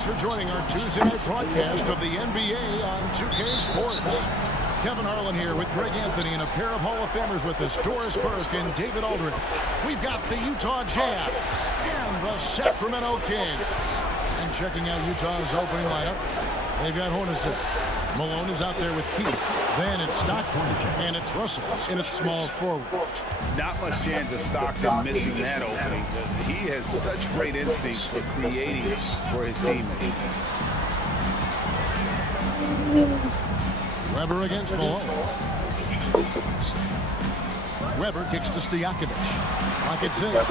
For joining our Tuesday night broadcast of the NBA on 2K Sports. Kevin Harlan here with Greg Anthony and a pair of Hall of Famers with us, Doris Burke and David Aldridge. We've got the Utah Jazz and the Sacramento Kings. And checking out Utah's opening lineup, they've got Hornacek. Malone is out there with Keith. Then it's Stockton, and it's Russell in its small forward. Not much chance of Stockton missing that opening. He has such great instincts for creating for his teammates. Weber against Malone. Weber kicks to Stojakovic. Pocket 6.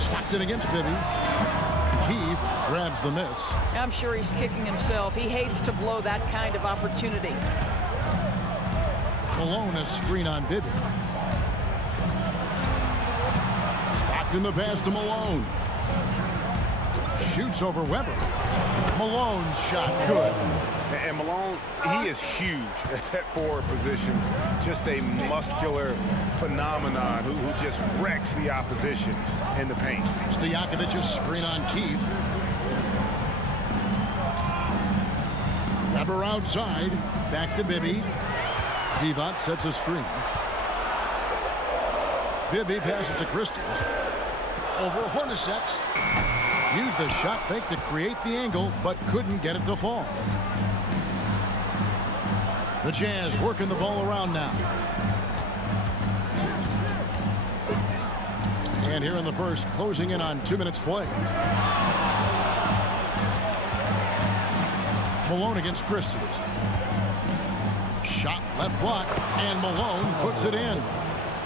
Stockton against Bibby. Keith grabs the miss. I'm sure he's kicking himself. He hates to blow that kind of opportunity. Malone a screen on Bibby. Stockton the pass to Malone. Shoots over Weber. Malone's shot good. And Malone, he is huge at that forward position. Just a muscular phenomenon who just wrecks the opposition in the paint. Stojakovic's screen on Keith. Weber outside. Back to Bibby. Divac sets a screen. Bibby passes to Christie. Over Hornacek. Used the shot fake to create the angle, but couldn't get it to fall. The Jazz working the ball around now. And here in the first, closing in on 2 minutes play. Malone against Christie. Shot left block, and Malone puts it in.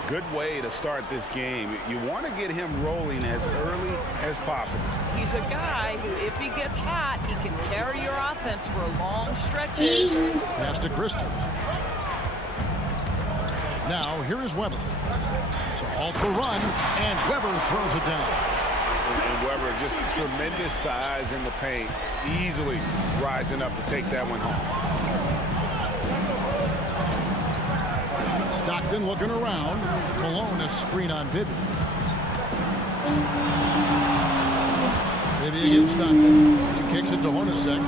Good way to start this game. You want to get him rolling as early as possible. He's a guy who, if he gets hot, he can carry your offense for long stretches. Pass to Christie. Now, here is Weber. To halt the run, and Weber throws it down. And Weber, just tremendous size in the paint. Easily rising up to take that one home. Stockton looking around. Malone a screen on Bibby. Bibby against Stockton. He kicks it to Hornacek.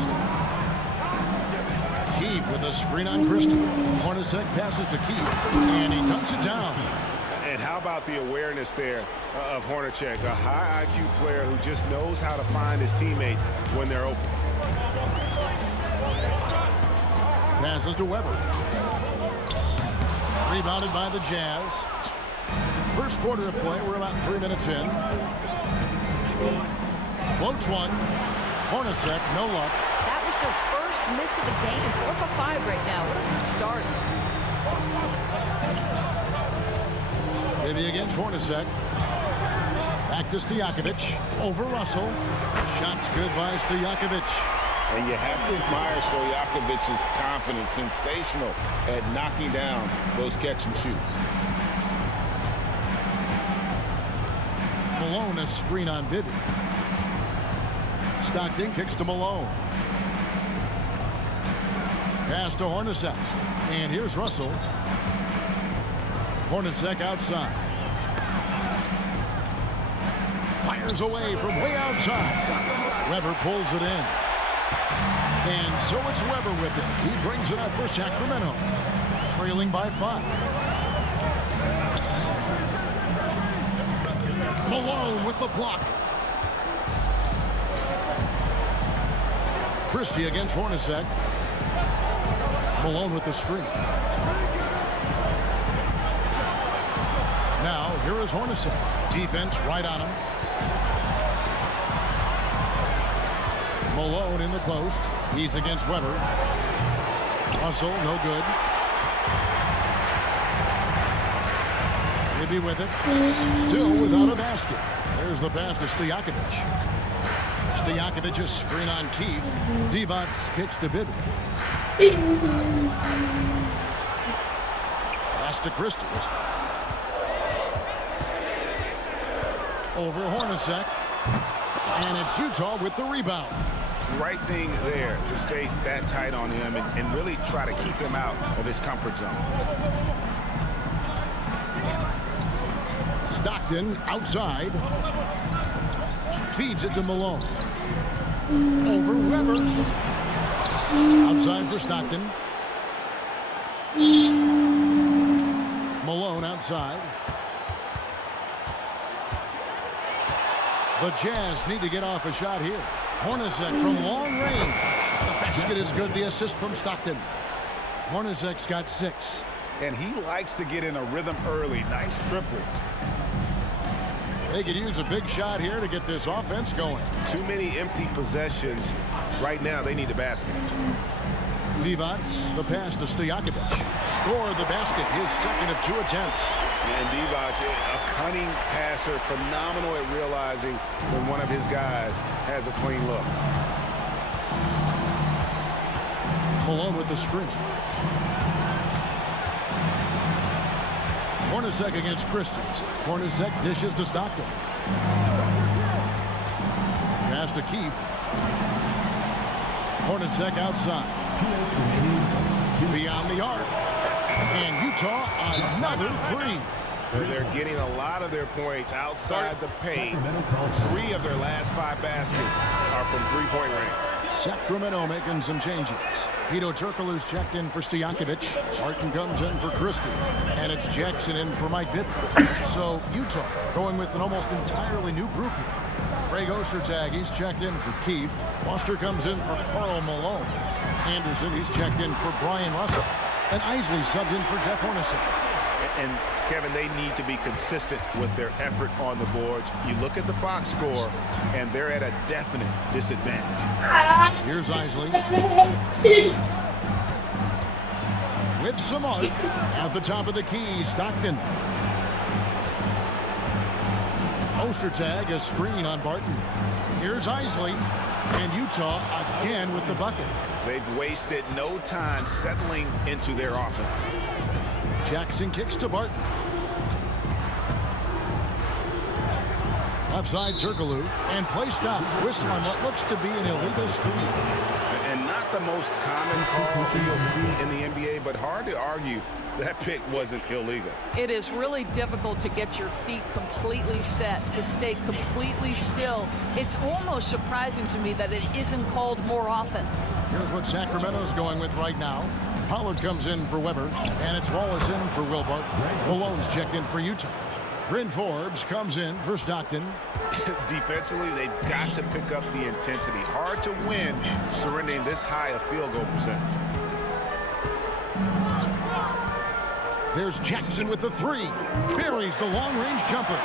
Keith with a screen on Christie. Hornacek passes to Keith, and he dunks it down. And how about the awareness there of Hornacek, a high IQ player who just knows how to find his teammates when they're open. Passes to Weber. Rebounded by the Jazz. First quarter of play, we're about 3 minutes in. Floats one. Hornacek, no luck. That was their first miss of the game. 4 for 5 right now. What a good start. Bibby against Hornacek. Back to Stojakovic. Over Russell. Shots good by Stojakovic. And you have to admire Stojakovic's confidence. Sensational at knocking down those catch and shoots. Malone a screen on Bibby. Stockton kicks to Malone. Pass to Hornacek. And here's Russell. Hornacek outside. Fires away from way outside. Weber pulls it in. And so it's Weber with it. He brings it up for Sacramento. Trailing by 5. Malone with the block. Christie against Hornacek. Malone with the screen. Now, here is Hornacek. Defense right on him. Malone in the post. He's against Weber. Russell, no good. Bibby with it. Still without a basket. There's the pass to Stojakovic. Stojakovic's screen on Keith. Divac kicks to Bibby. Pass to Christie. Over Hornacek. And it's Utah with the rebound. Right thing there to stay that tight on him and really try to keep him out of his comfort zone. Stockton outside. Feeds it to Malone. Over Weber. Outside for Stockton. Malone outside. The Jazz need to get off a shot here. Hornacek from long range. The basket is good. The assist from Stockton. Hornacek's got 6. And he likes to get in a rhythm early. Nice triple. They could use a big shot here to get this offense going. Too many empty possessions. Right now, they need the basket. Divac, the pass to Stojakovic. Scored the basket, his second of 2 attempts. And Divac, a cunning passer, phenomenal at realizing when one of his guys has a clean look. Malone with the screen. Hornacek against Christie. Hornacek dishes to Stockton. Pass to Keefe. Hornacek outside. Beyond the arc. And Utah another 3. They're getting a lot of their points outside the paint. 3 of their last 5 baskets are from three-point range. Sacramento making some changes. Hedo Turkoglu's checked in for Stojakovic. Martin comes in for Christie. And it's Jackson in for Mike Bibby. So Utah going with an almost entirely new group here. Greg Ostertag, he's checked in for Keefe. Foster comes in for Karl Malone. Anderson, he's checked in for Brian Russell. And Isley subbed in for Jeff Hornacek. And Kevin, they need to be consistent with their effort on the boards. You look at the box score, and they're at a definite disadvantage. Here's Isley. With some arc at the top of the key, Stockton. Ostertag, a screen on Barton. Here's Isley. And Utah again with the bucket. They've wasted no time settling into their offense. Jackson kicks to Barton. Offside Turkoglu. And play stops. Whistle on what looks to be an illegal screen. And not the most common call you'll see in the NBA, but hard to argue that pick wasn't illegal. It is really difficult to get your feet completely set, to stay completely still. It's almost surprising to me that it isn't called more often. Here's what Sacramento's going with right now. Pollard comes in for Weber, and it's Wallace in for Will Barton. Malone's checked in for Utah. Bryn Forbes comes in for Stockton. Defensively, they've got to pick up the intensity. Hard to win surrendering this high a field goal percentage. There's Jackson with the 3. Buries the long-range jumper.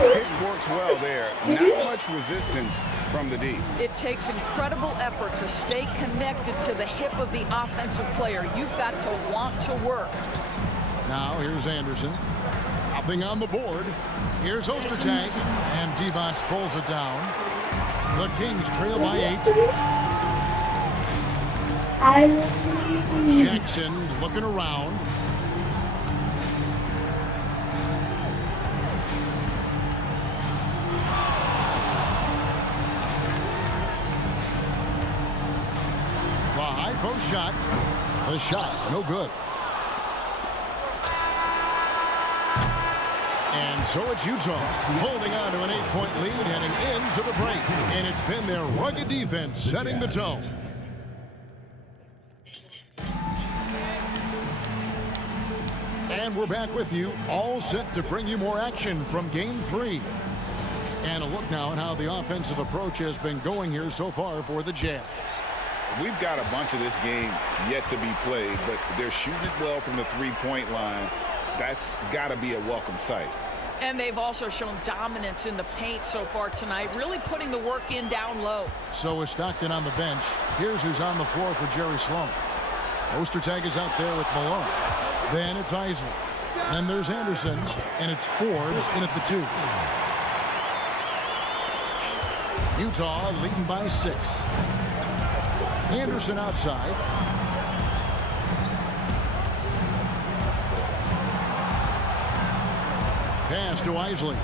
It works well there. Not much resistance from the D. It takes incredible effort to stay connected to the hip of the offensive player. You've got to want to work. Now here's Anderson. Nothing on the board. Here's Ostertag. And Divac pulls it down. The Kings trail by 8. Jackson looking around. The high post shot. The shot, no good. And so it's Utah holding on to an 8-point lead heading into the break. And it's been their rugged defense setting the tone. And we're back with you, all set to bring you more action from Game 3. And a look now at how the offensive approach has been going here so far for the Jazz. We've got a bunch of this game yet to be played, but they're shooting it well from the three-point line. That's got to be a welcome sight. And they've also shown dominance in the paint so far tonight, really putting the work in down low. So is Stockton on the bench. Here's who's on the floor for Jerry Sloan. Ostertag is out there with Malone. Then it's Isley. Then there's Anderson. And it's Forbes in at the 2. Utah leading by 6. Anderson outside. Pass to Isley.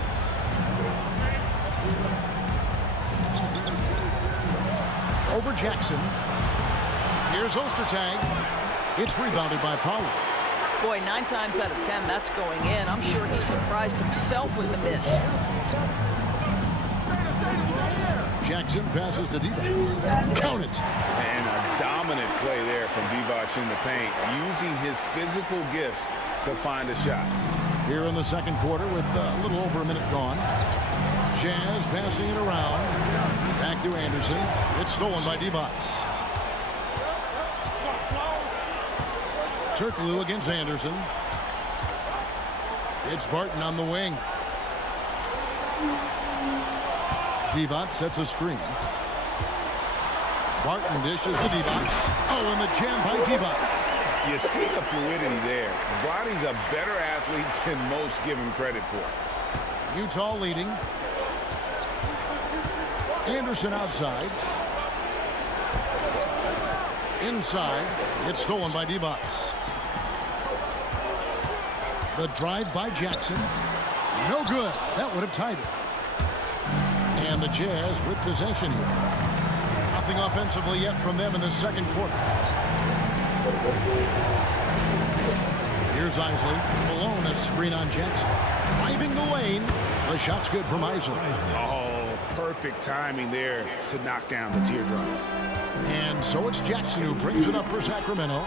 Over Jackson. Here's Ostertag. It's rebounded by Pollard. Boy, 9 times out of 10, that's going in. I'm sure he surprised himself with the miss. Jackson passes to Divac. Count it. And a dominant play there from Divac in the paint, using his physical gifts to find a shot. Here in the second quarter with a little over a minute gone. Jazz passing it around. Back to Anderson. It's stolen by Divac. Turkoglu against Anderson. It's Barton on the wing. Divac sets a screen. Barton dishes to Divac. Oh, and the jam by Divac. You see the fluidity there. Roddy's a better athlete than most give him credit for. Utah leading. Anderson outside. Inside. It's stolen by Divac. The drive by Jackson. No good. That would have tied it. And the Jazz with possession here. Nothing offensively yet from them in the second quarter. Here's Isley. Malone, a screen on Jackson. Driving the lane. The shot's good from Isley. Oh, perfect timing there to knock down the teardrop. And so it's Jackson who brings it up for Sacramento.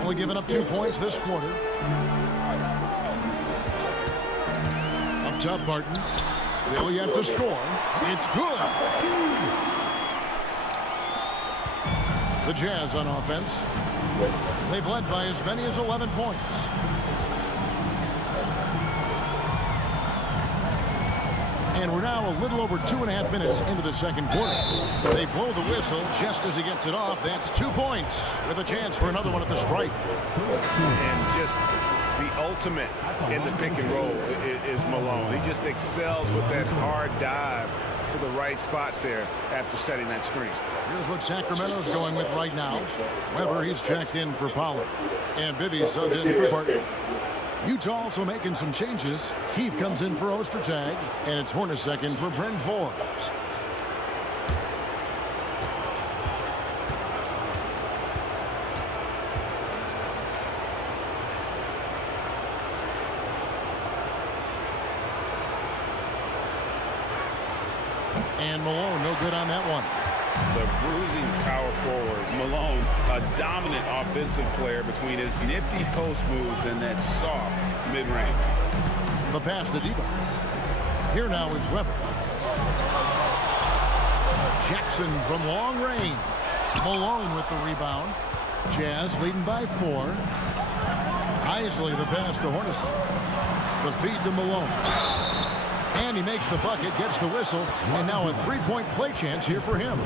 Only giving up 2 points this quarter. Up top, Barton. Still yet to score. It's good. The Jazz on offense. They've led by as many as 11 points. And we're now a little over 2.5 minutes into the second quarter. They blow the whistle just as he gets it off. That's 2 points with a chance for another one at the stripe. And just the ultimate in the pick and roll is Malone. He just excels with that hard dive to the right spot there after setting that screen. Here's what Sacramento's going with right now. Weber, he's checked in for Pollard. And Bibby subbed in for Barton. Utah also making some changes. Keefe comes in for Ostertag, and it's Hornacek in for Bryn Forbes. And Malone, no good on that one. The bruising power forward, Malone, a dominant offensive player between his nifty post moves and that soft mid-range. The pass to Divac. Here now is Weber. Jackson from long range. Malone with the rebound. Jazz leading by 4. Isley the pass to Hornacek. The feed to Malone. And he makes the bucket, gets the whistle, and now a 3-point play chance here for him.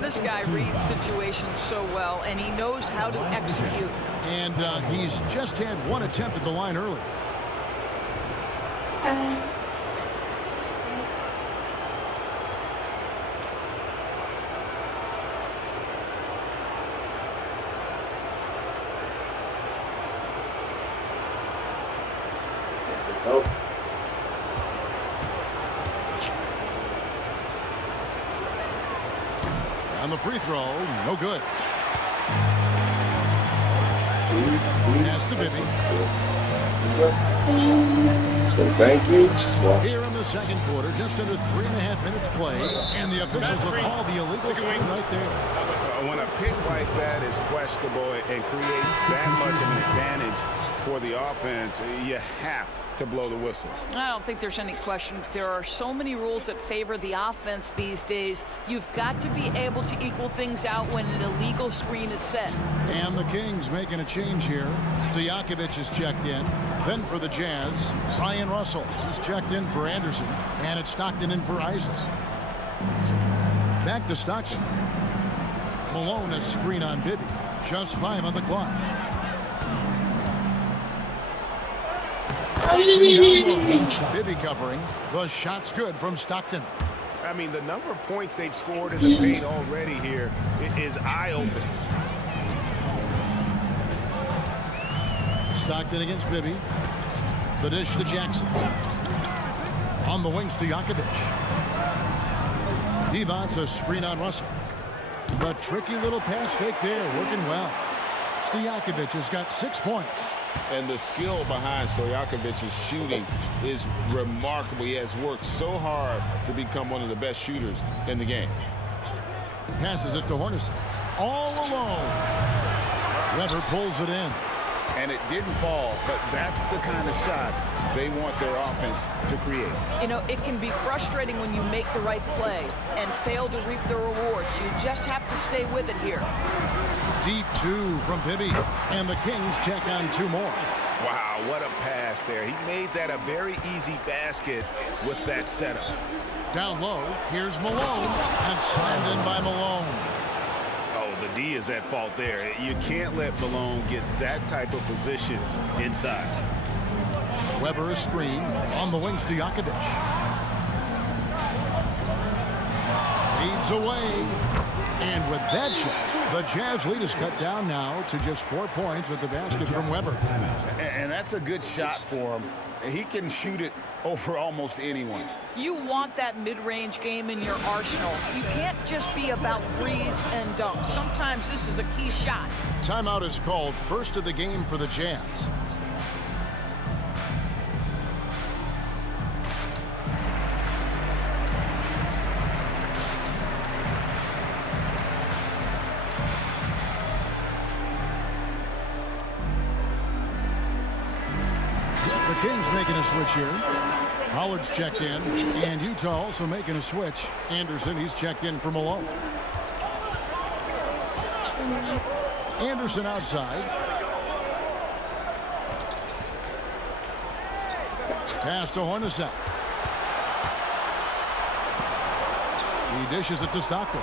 This guy reads situations so well, and he knows how to execute. And he's just had 1 attempt at the line early. On the free throw, no good. Pass to Bibby. So thank you. Here in the second quarter, just under 3.5 minutes played, and the officials have called the illegal screen right there. When a pick like that is questionable and creates that much of an advantage for the offense, you have to blow the whistle. I don't think there's any question. There are so many rules that favor the offense these days. You've got to be able to equal things out when an illegal screen is set. And the Kings making a change here. Stojakovic is checked in. Then for the Jazz, Ryan Russell. He's checked in for Anderson. And it's Stockton in for Isaac. Back to Stockton. Malone, a screen on Bibby. Just 5 on the clock. Bibby covering. The shot's good from Stockton. I mean, the number of points they've scored in the paint already here is eye-opening. Stockton against Bibby. The dish to Jackson. On the wings to Stojakovic. Divac, a screen on Russell. The tricky little pass fake there, working well. Stojakovic has got 6 points. And the skill behind Stojakovic's shooting is remarkable. He has worked so hard to become one of the best shooters in the game. Passes it to Hornacek. All alone. Weber pulls it in. And it didn't fall, but that's the kind of shot they want their offense to create. You know, it can be frustrating when you make the right play and fail to reap the rewards. You just have to stay with it here. Deep two from Bibby, and the Kings check on two more. Wow, what a pass there. He made that a very easy basket with that setup. Down low, here's Malone, and slammed in by Malone. Oh, the D is at fault there. You can't let Malone get that type of position inside. Weber a screen on the wings to Stojakovic. Feeds away. And with that shot, the Jazz lead is cut down now to just 4 points with the basket from Weber. And that's a good shot for him. He can shoot it over almost anyone. You want that mid-range game in your arsenal. You can't just be about threes and dunks. Sometimes this is a key shot. Timeout is called, first of the game for the Jazz. The Kings making a switch here. Hollard's checked in, and Utah also making a switch. Anderson, he's checked in for Malone. Anderson outside. Pass to Hornacek. He dishes it to Stockton.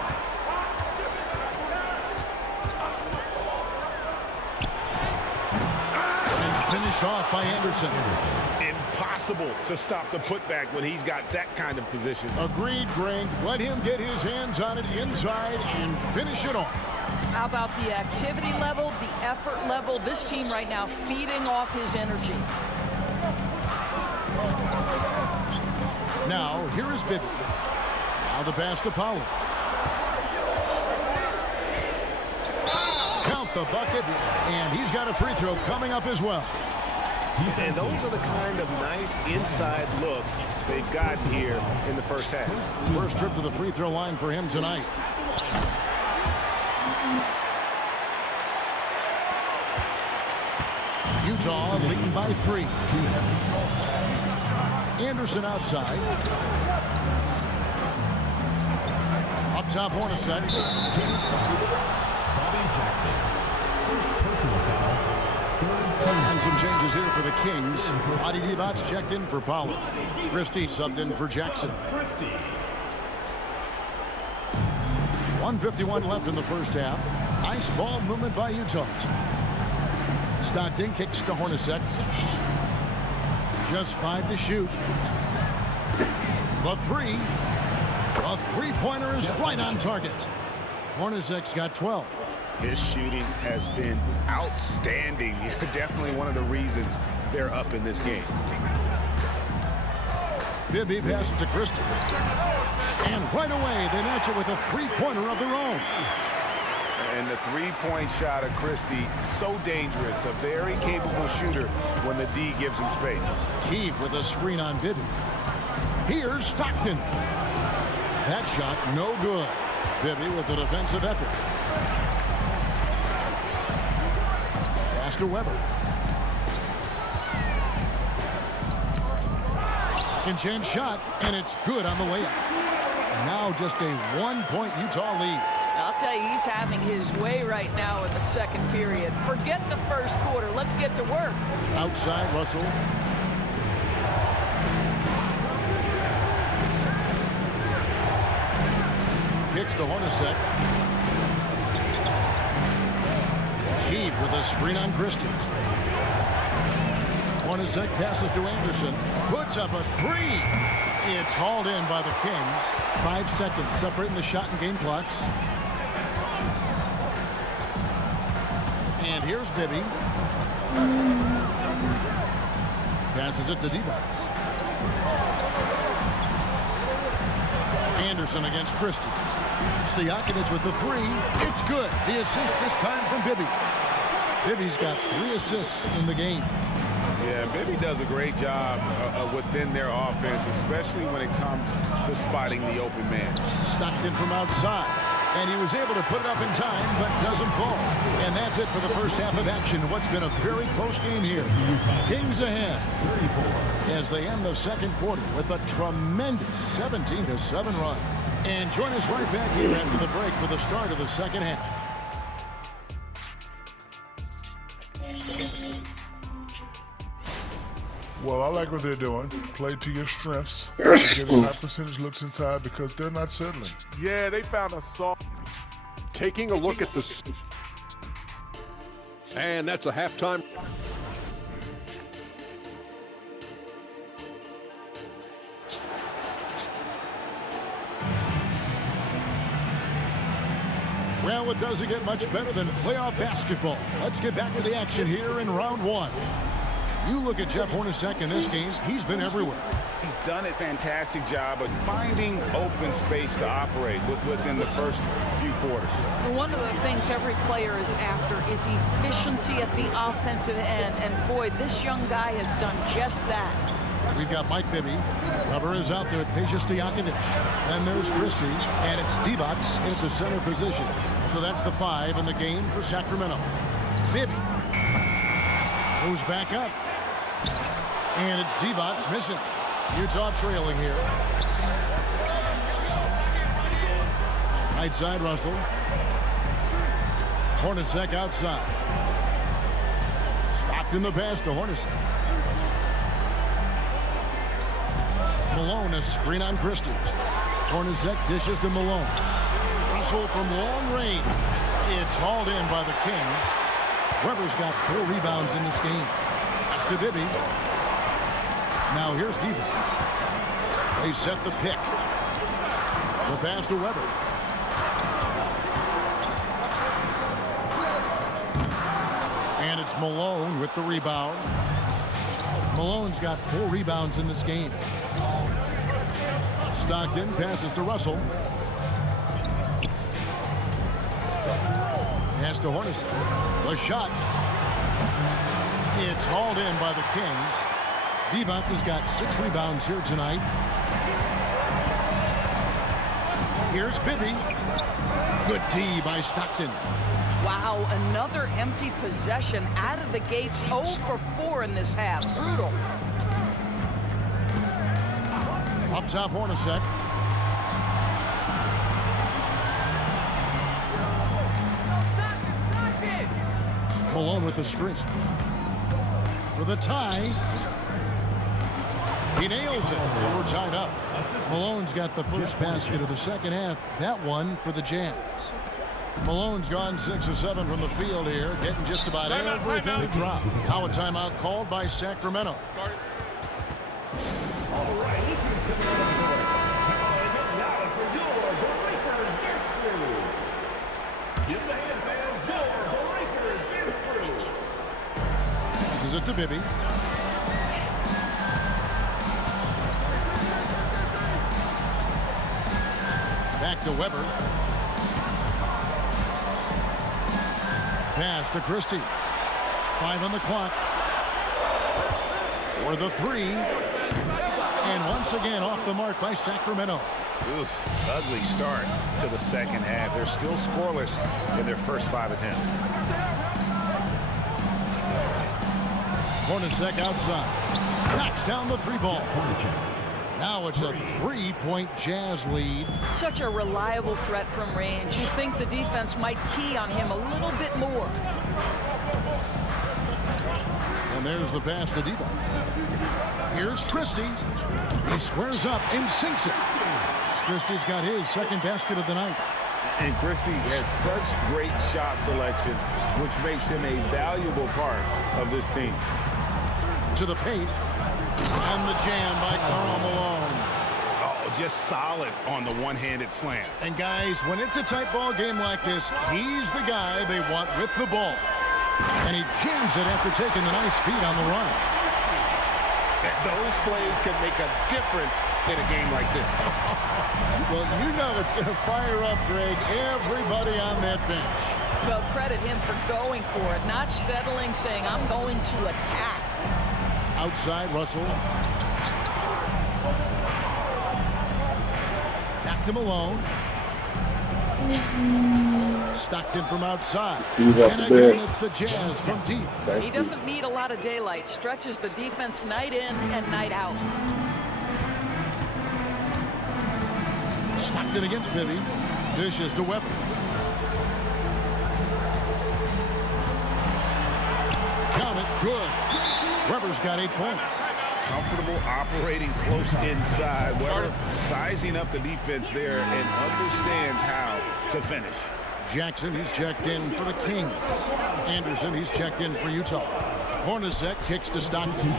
And finished off by Anderson. Impossible to stop the putback when he's got that kind of position. Agreed, Greg. Let him get his hands on it inside and finish it off. How about the activity level, the effort level? This team right now feeding off his energy. Now, here is Bibby. Now the pass to Pollard. Count the bucket, and he's got a free throw coming up as well. And those are the kind of nice inside looks they've gotten here in the first half. First trip to the free throw line for him tonight. Utah leading by 3. Anderson outside. Up top, Hornacek. And some changes here for the Kings. Adi Divac checked in for Pollard. Christie subbed in for Jackson. 1:51 left in the first half. Nice ball movement by Utah. Stockton kicks to Hornacek. Just 5 to shoot. The three-pointer is right on target. Hornacek's got 12. His shooting has been outstanding. Definitely one of the reasons they're up in this game. Bibby passes to Christie. And right away, they match it with a three-pointer of their own. And the three-point shot of Christie, so dangerous. A very capable shooter when the D gives him space. Keefe with a screen on Bibby. Here's Stockton. That shot, no good. Bibby with the defensive effort. Pass to Weber. Second chance shot, and it's good on the way up. Now just a 1-point Utah lead. I'll tell you, he's having his way right now in the second period. Forget the first quarter. Let's get to work. Outside, Russell. Kicks to Hornacek. Keefe with a screen on Christie. Hornacek passes to Anderson. Puts up a three. It's hauled in by the Kings. 5 seconds separating the shot and game clocks. And here's Bibby. Passes it to Divac. Anderson against Christie. Stojakovic with the three. It's good. The assist this time from Bibby. Bibby's got 3 assists in the game. Yeah, Bibby does a great job within their offense, especially when it comes to spotting the open man. Stockton from outside. And he was able to put it up in time, but doesn't fall. And that's it for the first half of action. What's been a very close game here. Kings ahead as they end the second quarter with a tremendous 17-7 run. And join us right back here after the break for the start of the second half. Well, I like what they're doing. Play to your strengths. Getting high percentage looks inside because they're not settling. Yeah, they found a soft. Taking a look at this. And that's a halftime. Well, it doesn't get much better than playoff basketball. Let's get back to the action here in round one. You look at Jeff Hornacek in this game, he's been everywhere. He's done a fantastic job of finding open space to operate within the first few quarters. Well, one of the things every player is after is efficiency at the offensive end. And boy, this young guy has done just that. We've got Mike Bibby. Rubber is out there with Peja Stojakovic. Then there's Christie, and it's Divac in the center position. So that's the 5 in the game for Sacramento. Bibby moves back up. And it's Divac missing. Utah trailing here. Right side, Russell. Hornacek outside. Stopped in the pass to Hornacek. Malone, a screen on Christie. Hornacek dishes to Malone. Russell from long range. It's hauled in by the Kings. Weber's got 4 rebounds in this game. That's to Bibby. Now here's Divac. They set the pick. The pass to Weber. And it's Malone with the rebound. Malone's got 4 rebounds in this game. Stockton passes to Russell. Pass to Hornacek. The shot. It's hauled in by the Kings. Divac has got 6 rebounds here tonight. Here's Bibby. Good D by Stockton. Wow, another empty possession out of the gates. 0 for 4 in this half. Brutal. Up top, Hornacek. Malone with the screen. For the tie. He nails it. And we're tied up. Malone's got the first basket of the second half. That one for the Jazz. Malone's gone 6 of 7 from the field here, getting just about everything to drop. Now a timeout called by Sacramento. This is it to Bibby. Back to Weber. Pass to Christie. 5 on the clock. For the 3. And once again off the mark by Sacramento. Oof, ugly start to the second half. They're still scoreless in their first 5 attempts. Hornacek outside. Knocks down the 3 ball. Now it's a 3-point Jazz lead. Such a reliable threat from range. You think the defense might key on him a little bit more. And there's the pass to Divac. Here's Christie. He squares up and sinks it. Christie's got his second basket of the night. And Christie has such great shot selection, which makes him a valuable part of this team. To the paint. And the jam by Karl Malone. Oh, just solid on the one-handed slam. And guys, when it's a tight ball game like this, he's the guy they want with the ball. And he jams it after taking the nice feed on the run. Those plays can make a difference in a game like this. Well, you know it's going to fire up, Greg, everybody on that bench. Well, credit him for going for it, not settling, saying, I'm going to attack. Outside, Russell. Back to Malone. Stockton from outside. He's up And the again, bench. it's the Jazz from deep. Thank He you. doesn't need a lot of daylight. Stretches the defense night in and night out. Stockton against Bibby. Dishes to Weber. Count it. Good. Weber's got 8 points. Comfortable operating close inside. Weber sizing up the defense there and understands how to finish. Jackson, he's checked in for the Kings. Anderson, he's checked in for Utah. Hornacek kicks to Stockton.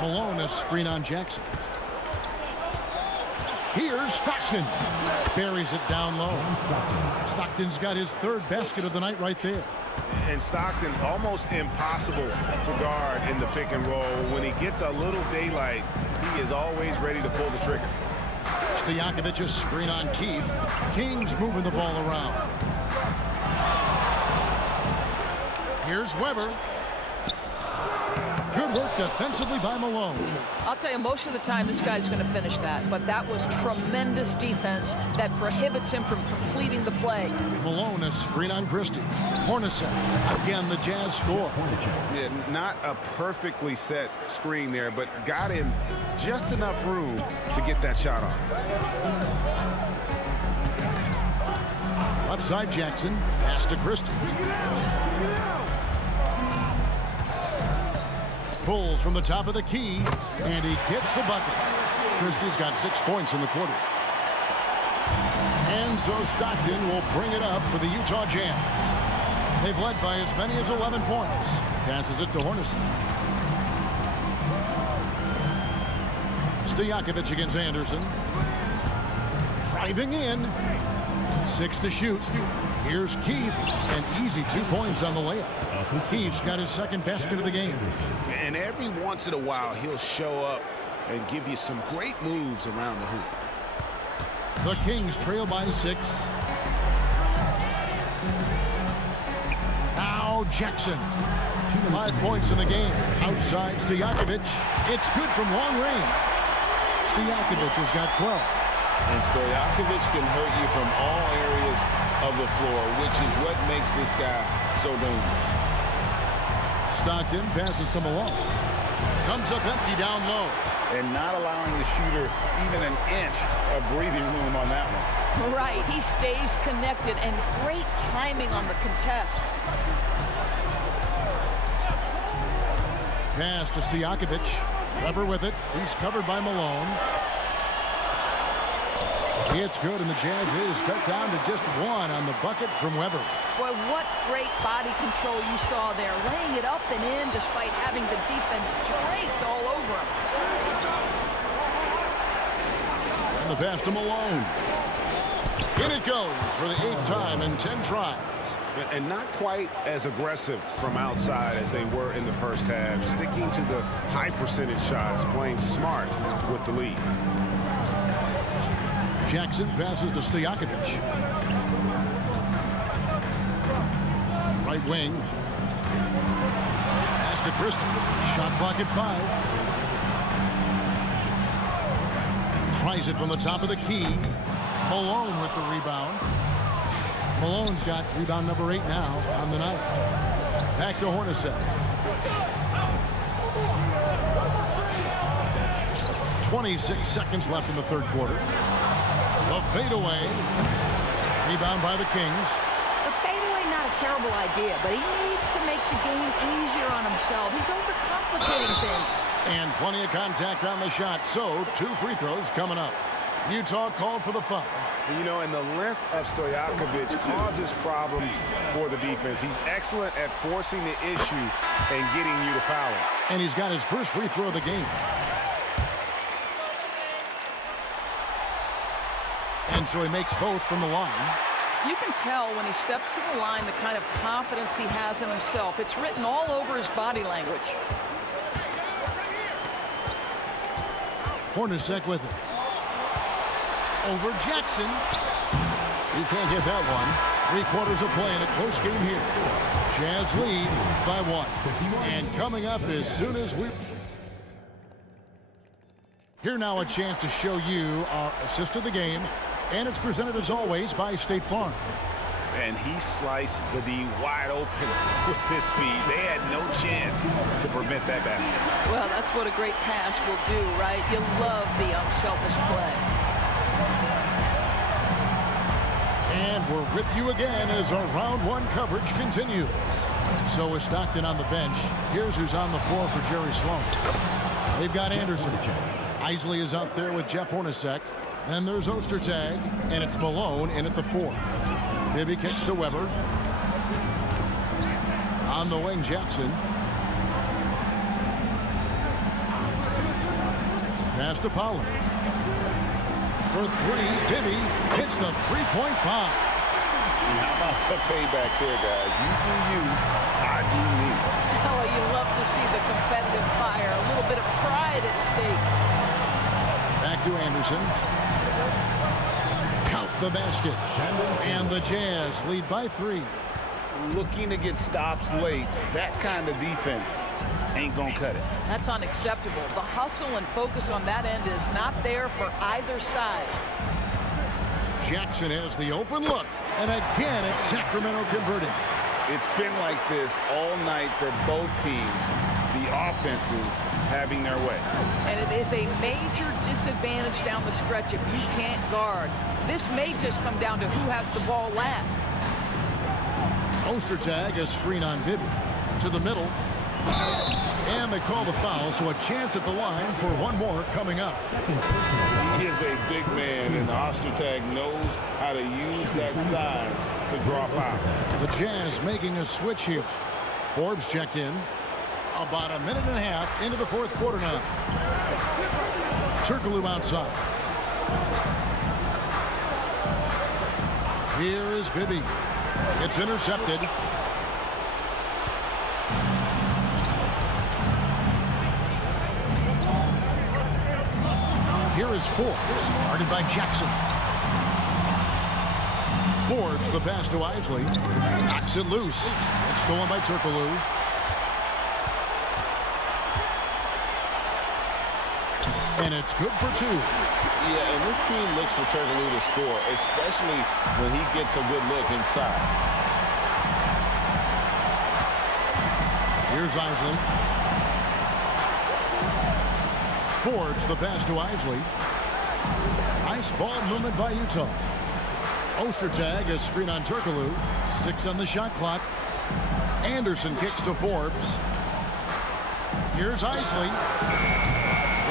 Malone, a screen on Jackson. Here's Stockton. Buries it down low. Stockton's got his 3rd basket of the night right there. And Stockton almost impossible to guard in the pick and roll. When he gets a little daylight, he is always ready to pull the trigger. Stojakovic, a screen on Keith. Kings moving the ball around. Here's Weber. Good work defensively by Malone. I'll tell you, most of the time this guy's going to finish that, but that was tremendous defense that prohibits him from completing the play. Malone, a screen on Christie. Hornacek. Again, the Jazz score. Yeah, not a perfectly set screen there, but got him just enough room to get that shot off. Left side, Jackson. Pass to Christie. Pulls from the top of the key, and he gets the bucket. Christie's got 6 points in the quarter. And so Stockton will bring it up for the Utah Jazz. They've led by as many as 11 points. Passes it to Hornacek. Stojakovic against Anderson. Driving in. 6 to shoot. Here's Keith. An easy 2 points on the layup. Keith's got his 2nd basket of the game. And every once in a while, he'll show up and give you some great moves around the hoop. The Kings trail by 6. Now Jackson. 5 points in the game. Outside Stojakovic. It's good from long range. Stojakovic has got 12. And Stojakovic can hurt you from all areas of the floor, which is what makes this guy so dangerous. Stockton passes to Malone. Comes up empty down low. And not allowing the shooter even an inch of breathing room on that one. Right, he stays connected, and great timing on the contest. Pass to Stojakovic. Weber with it. He's covered by Malone. It's good, and the Jazz is cut down to just 1 on the bucket from Weber. Boy, what great body control you saw there, laying it up and in despite having the defense draped all over him. And the pass to Malone. In it goes for the 8th time in 10 tries. And not quite as aggressive from outside as they were in the first half, sticking to the high percentage shots, playing smart with the lead. Jackson passes to Stojakovic. Right wing. Pass to Christie. Shot clock at 5. Tries it from the top of the key. Malone with the rebound. Malone's got rebound number 8 now on the night. Back to Hornacek. 26 seconds left in the 3rd quarter. The fadeaway. Rebound by the Kings. The fadeaway, not a terrible idea, but he needs to make the game easier on himself. He's overcomplicating things. And plenty of contact on the shot. So 2 free throws coming up. Utah called for the foul. You know, and the length of Stojakovic causes problems for the defense. He's excellent at forcing the issue and getting you to foul him. And he's got his first free throw of the game. And so he makes both from the line. You can tell when he steps to the line the kind of confidence he has in himself. It's written all over his body language. Hornacek with it. Over Jackson. He can't get that one. 3/4 of play in a close game here. Jazz lead by 1. And coming up as soon as we... Here now a chance to show you our assist of the game. And it's presented as always by State Farm. And he sliced the D wide open with his speed. They had no chance to prevent that basket. Well, that's what a great pass will do, right? You love the unselfish play. And we're with you again as our round 1 coverage continues. So is Stockton on the bench. Here's who's on the floor for Jerry Sloan. They've got Anderson. Isley is out there with Jeff Hornacek. Then there's Ostertag, and it's Malone in at the 4. Bibby kicks to Weber. On the wing, Jackson. Pass to Pollard. For 3, Bibby hits the 3-point bomb. How about the payback there, guys? You do you, I do me. Oh, you love to see the competitive fire. A little bit of pride at stake. Back to Anderson. Count the basket. And the Jazz lead by 3. Looking to get stops late, that kind of defense ain't gonna cut it. That's unacceptable. The hustle and focus on that end is not there for either side. Jackson has the open look. And again, it's Sacramento converting. It's been like this all night for both teams. The offenses having their way. And it is a major disadvantage down the stretch if you can't guard. This may just come down to who has the ball last. Ostertag, a screen on Bibby. To the middle. And they call the foul, so a chance at the line for one more coming up. He is a big man, and Ostertag knows how to use that size to draw fouls. The Jazz making a switch here. Forbes checked in. About a minute and a half into the 4th quarter now. Turkoglu outside. Here is Bibby. It's intercepted. Here is Forbes, guarded by Jackson. Forbes, the pass to Isley. Knocks it loose. It's stolen by Turkoglu. And it's good for 2. Yeah, and this team looks for Turkoglu to score, especially when he gets a good look inside. Here's Isley. Forbes, the pass to Isley. Nice ball movement by Utah. Ostertag, a screen on Turkoglu. 6 on the shot clock. Anderson kicks to Forbes. Here's Isley.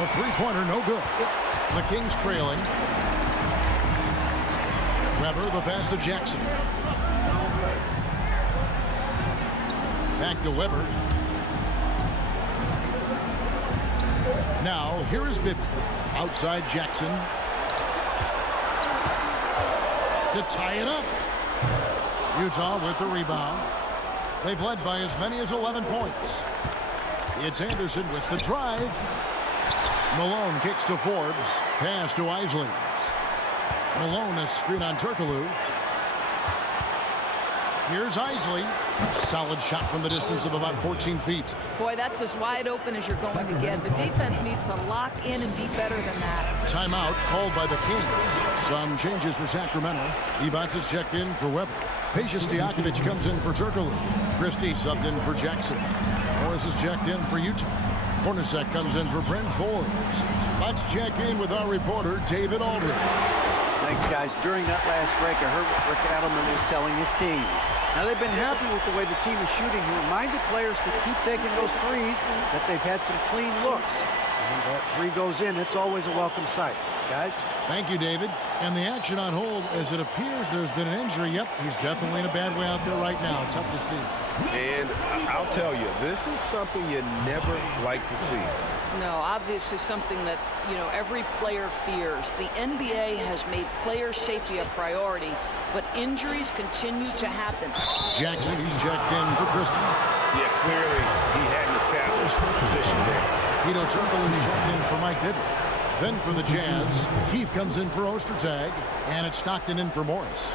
The 3-pointer, no good. The Kings trailing. Weber, the pass to Jackson. Back to Weber. Now, here is Bibby. Outside Jackson. To tie it up. Utah with the rebound. They've led by as many as 11 points. It's Anderson with the drive. Malone kicks to Forbes. Pass to Isley. Malone, a screen on Turkoglu. Here's Isley. Solid shot from the distance of about 14 feet. Boy, that's as wide open as you're going to get. The defense needs to lock in and be better than that. Timeout called by the Kings. Some changes for Sacramento. Evans is checked in for Weber. Peja Stojakovic comes in for Turkoglu. Christie subbed in for Jackson. Morris is checked in for Utah. Hornacek comes in for Brent Forbes. Let's check in with our reporter, David Aldridge. Thanks, guys. During that last break, I heard what Rick Adelman was telling his team. Now, they've been happy with the way the team is shooting. He reminded players to keep taking those threes, that they've had some clean looks. And when that 3 goes in, it's always a welcome sight. Guys? Thank you, David. And the action on hold, as it appears there's been an injury. Yep, he's definitely in a bad way out there right now. Tough to see. And I'll tell you, this is something you never like to see. No, obviously something that, every player fears. The NBA has made player safety a priority, but injuries continue to happen. Jackson, he's checked in for Christie. Yeah, clearly he had an established position there. Hedo Turkle is checked in for Mike Bibby. Then for the Jazz, Keefe comes in for Ostertag, and it's Stockton in for Morris.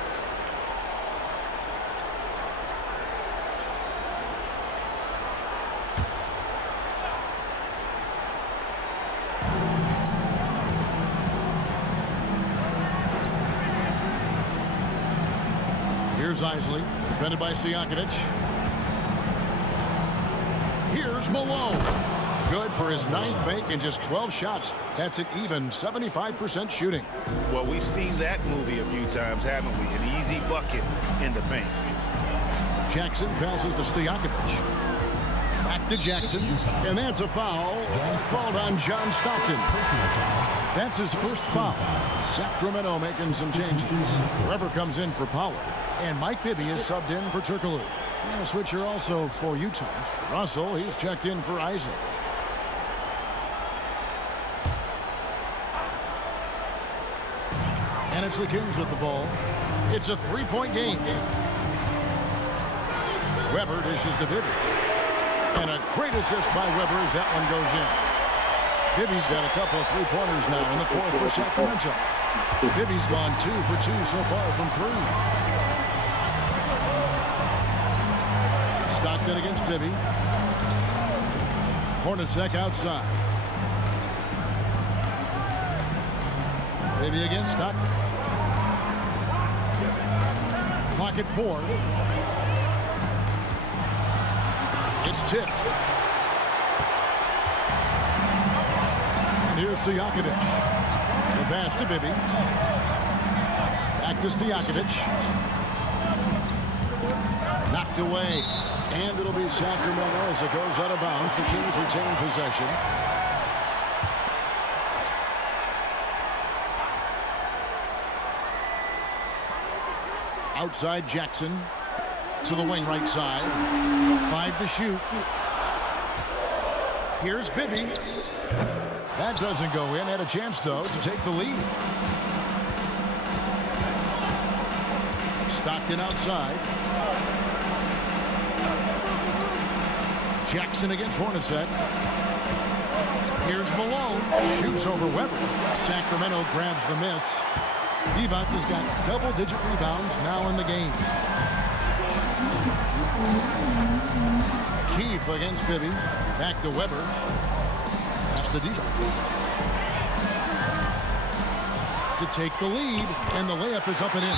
Here's Isley, defended by Stojakovic. Here's Malone. Good for his 9th make in just 12 shots. That's an even 75% shooting. Well, we've seen that movie a few times, haven't we? An easy bucket in the paint. Jackson passes to Stojakovic. Back to Jackson. And that's a foul called on John Stockton. That's his first foul. Sacramento making some changes. Weber comes in for Pollard. And Mike Bibby is subbed in for Turkoglu. And a switcher also for Utah. Russell, he's checked in for Isaac. And it's the Kings with the ball. It's a 3-point game. Weber dishes to Bibby. And a great assist by Weber as that one goes in. Bibby's got a couple of three-pointers now in the fourth for Sacramento. Bibby's gone 2 for 2 so far from 3. Stockton against Bibby. Hornacek outside. Bibby against Stockton. Clock at 4. It's tipped. And here's Stojakovic. The pass to Bibby. Back to Stojakovic. Knocked away. And it'll be Sacramento as it goes out of bounds. The Kings retain possession. Outside Jackson to the wing right side. 5 to shoot. Here's Bibby. That doesn't go in. Had a chance, though, to take the lead. Stockton outside. Jackson against Hornacek. Here's Malone. Shoots over Weber. Sacramento grabs the miss. Divac has got double-digit rebounds now in the game. Keefe against Bibby. Back to Weber. Pass to Divac. To take the lead, and the layup is up and in.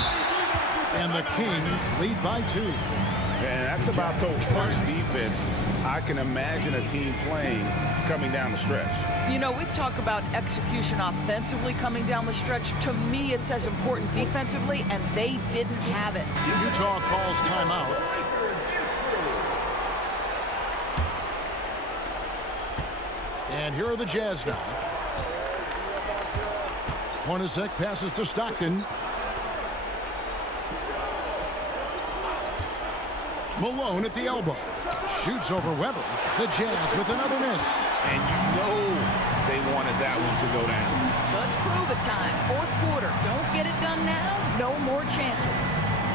And the Kings lead by 2. And that's about the worst defense I can imagine a team playing coming down the stretch. We talk about execution offensively coming down the stretch. To me, it's as important defensively, and they didn't have it. Utah calls timeout. And here are the Jazz now. Hornacek passes to Stockton. Malone at the elbow. Shoots over Weber. The Jazz with another miss. And they wanted that one to go down. Let's prove it time. Fourth quarter. Don't get it done now. No more chances.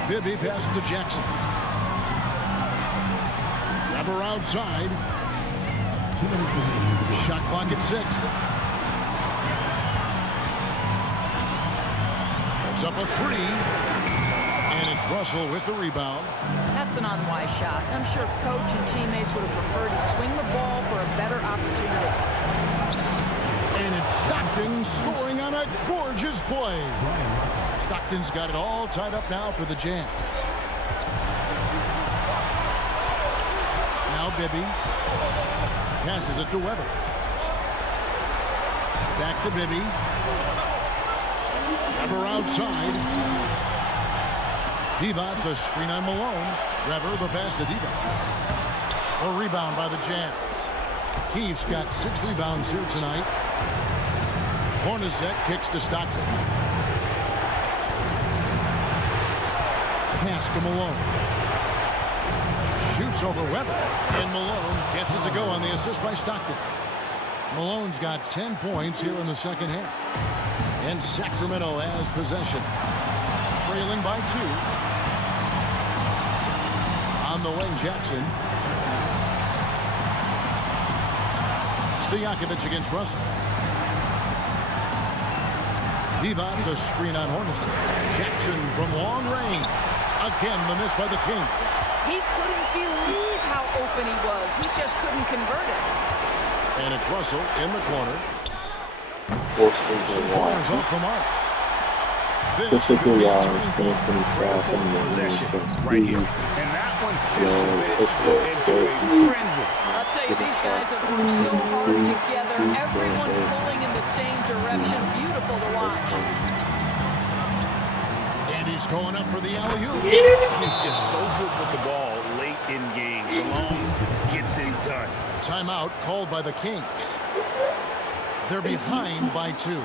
Bibby passes to Jackson. Weber outside. Shot clock at 6. It's up a 3. And it's Russell with the rebound. That's an unwise shot. I'm sure coach and teammates would have preferred he swing the ball for a better opportunity. And it's Stockton scoring on a gorgeous play. Stockton's got it all tied up now for the Jazz. Now Bibby passes it to Weber. Back to Bibby. Weber outside. Divac, a screen on Malone. Weber, the pass to Divac. A rebound by the Jazz. Keefe's got 6 rebounds here tonight. Hornacek kicks to Stockton. Pass to Malone. Shoots over Weber. And Malone gets it to go on the assist by Stockton. Malone's got 10 points here in the second half. And Sacramento has possession. Trailing by 2. On the wing, Jackson. Stojakovic against Russell. Divac, a screen on Hornacek. Jackson from long range. Again, the miss by the Kings. He couldn't believe how open he was. He just couldn't convert it. And it's Russell in the corner. Forced Three into corners one. off the mark. This Typically, could be a I'm turning point. Critical possession right here. And that one seals the bid into a frenzy. I'll tell you, these guys have worked so hard together. Everyone pulling in the same direction. Beautiful to watch. And he's going up for the alley-oop. He's just so good with the ball late in games. Malone gets it done. Timeout called by the Kings. They're behind by 2.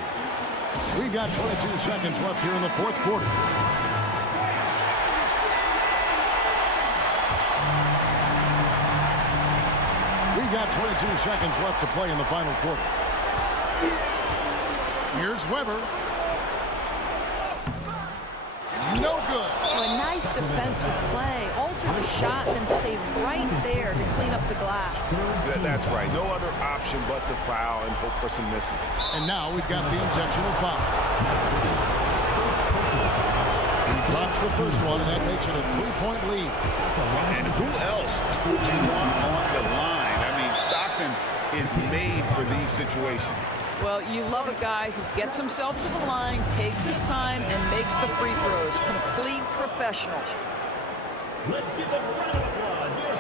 We've got 22 seconds left here in the fourth quarter. We've got 22 seconds left to play in the final quarter. Here's Weber. No good. A nice defensive play. Altered the shot, then stayed right there to clean up the glass. That's right. No other option but to foul and hope for some misses. And now we've got the intentional foul. He drops the first one, and that makes it a 3-point lead. And who else would you want on the line? I mean, Stockton is made for these situations. Well, you love a guy who gets himself to the line, takes his time, and makes the free throws. Complete professional. Let's give them a round of applause. Your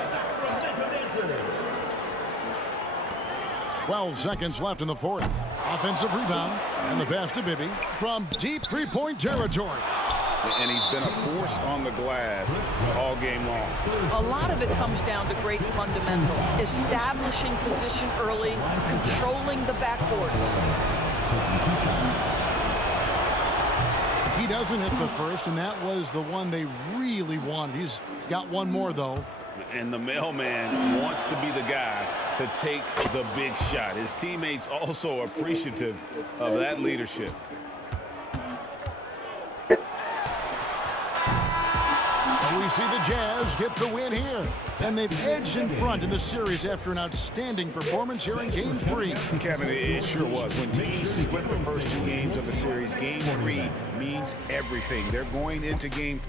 Sacramento Dancers. 12 seconds left in the fourth. Offensive rebound, and the pass to Bibby from deep three-point territory. And he's been a force on the glass all game long. A lot of it comes down to great fundamentals. Establishing position early, controlling the backboards. He doesn't hit the first, and that was the one they really wanted. He's got one more, though. And the mailman wants to be the guy to take the big shot. His teammates also appreciative of that leadership. We see the Jazz get the win here. And they've edged in front in the series after an outstanding performance here in Game 3. Kevin, it sure was. When teams split the first 2 games of the series, Game 3 means everything. They're going into Game